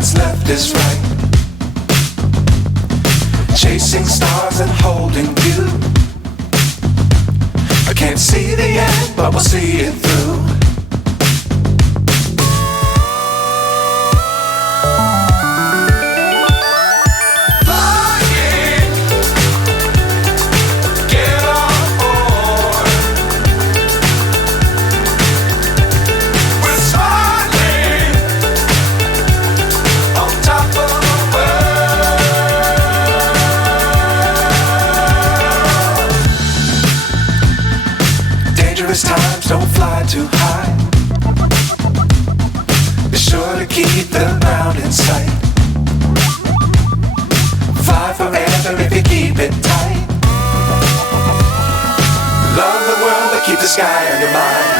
what's left is right. Chasing stars and holding you. I can't see the end, but we'll see it through. Times don't fly too high. Be sure to keep the ground in sight. Fly forever if you keep it tight. Love the world but keep the sky on your mind.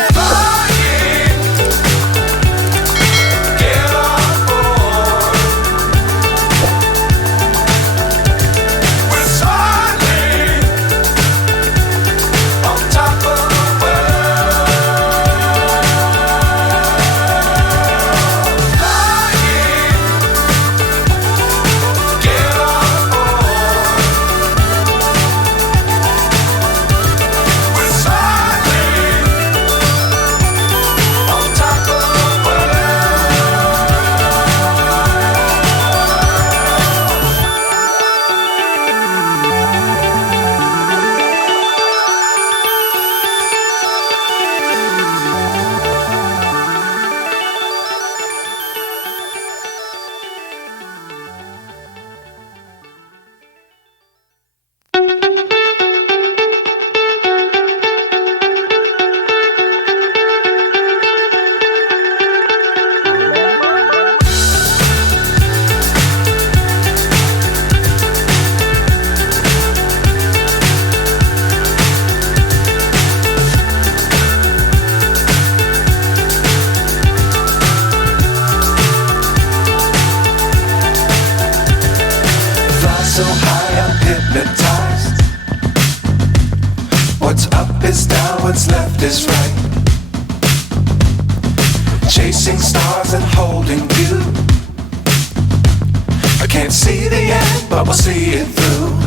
So high I'm hypnotized. What's up is down, what's left is right. Chasing stars and holding you. I can't see the end, but we'll see it through.